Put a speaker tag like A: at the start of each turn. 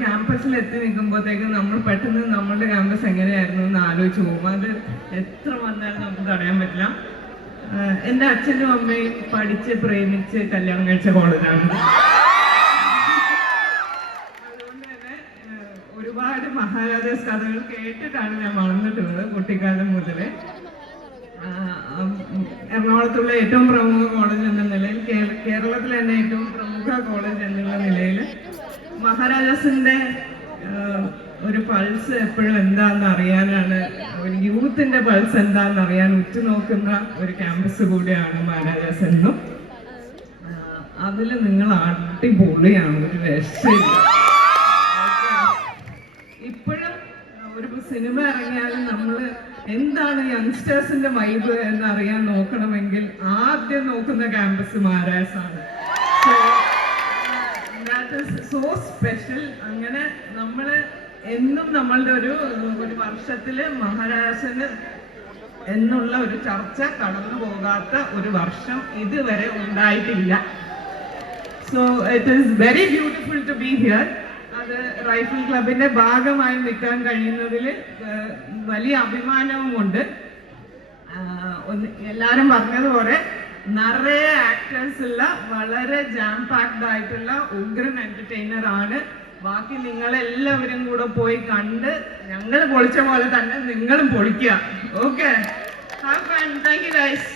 A: ക്യാമ്പസിൽ എത്തി നിൽക്കുമ്പോഴത്തേക്കും നമ്മൾ പെട്ടെന്ന് നമ്മളുടെ ക്യാമ്പസ് എങ്ങനെയായിരുന്നു എന്ന് ആലോചിച്ച് പോകും. അത് എത്ര വന്നാലും നമുക്ക് തടയാൻ പറ്റില്ല. എന്റെ അച്ഛനും അമ്മയും പഠിച്ച് പ്രേമിച്ച് കല്യാണം കഴിച്ച കോളേജാണ്. അതുകൊണ്ട് തന്നെ ഒരുപാട് മഹാരാജാസ് കഥകൾ കേട്ടിട്ടാണ് ഞാൻ വളർന്നിട്ടുള്ളത് കുട്ടിക്കാലം മുതലേ. എറണാകുളത്തുള്ള ഏറ്റവും പ്രമുഖ കോളേജ് എന്ന നിലയിൽ കേരളത്തിലെ തന്നെ ഏറ്റവും പ്രമുഖ കോളേജ് എന്നുള്ള മഹാരാജാസിന്റെ ഒരു പൾസ് എപ്പോഴും എന്താന്ന് അറിയാനാണ്. ഒരു യൂത്തിന്റെ പൾസ് എന്താന്ന് അറിയാൻ ഉറ്റുനോക്കുന്ന ഒരു ക്യാമ്പസ് കൂടിയാണ് മഹാരാജാസ് എന്നും. അതിൽ നിങ്ങൾ അടിപൊളിയാണ് ഒരു രക്ഷയില്ല. ഇപ്പോഴും ഒരു സിനിമ ഇറങ്ങിയാലും നമ്മൾ എന്താണ് യങ്സ്റ്റേഴ്സിന്റെ വൈബ് എന്ന് അറിയാൻ നോക്കണമെങ്കിൽ ആദ്യം നോക്കുന്ന ക്യാമ്പസ് മഹാരാജ് ആണ് സോ സ്പെഷ്യൽ അങ്ങനെ നമ്മൾ എന്നും നമ്മളുടെ ഒരു ഒരു വർഷത്തിൽ മഹാരാജന് എന്നുള്ള ഒരു ചർച്ച കടന്നു പോകാത്ത ഒരു വർഷം ഇതുവരെ ഉണ്ടായിട്ടില്ല. So it is very beautiful to be here അത് റൈഫിൾ ക്ലബിന്റെ ഭാഗമായി നിൽക്കാൻ കഴിയുന്നതിൽ വലിയ അഭിമാനവുമുണ്ട്. എല്ലാരും പറഞ്ഞതുപോലെ നിറയെ ആക്ടേഴ്സ് ഉള്ള വളരെ ജാം പാക്ഡ് ആയിട്ടുള്ള ഉഗ്രൻ എന്റർടൈനർ ആണ്. ബാക്കി നിങ്ങളെല്ലാവരും കൂടെ പോയി കണ്ട് ഞങ്ങൾ പൊളിച്ച പോലെ തന്നെ നിങ്ങളും പൊളിക്കുക okay have fun thank you guys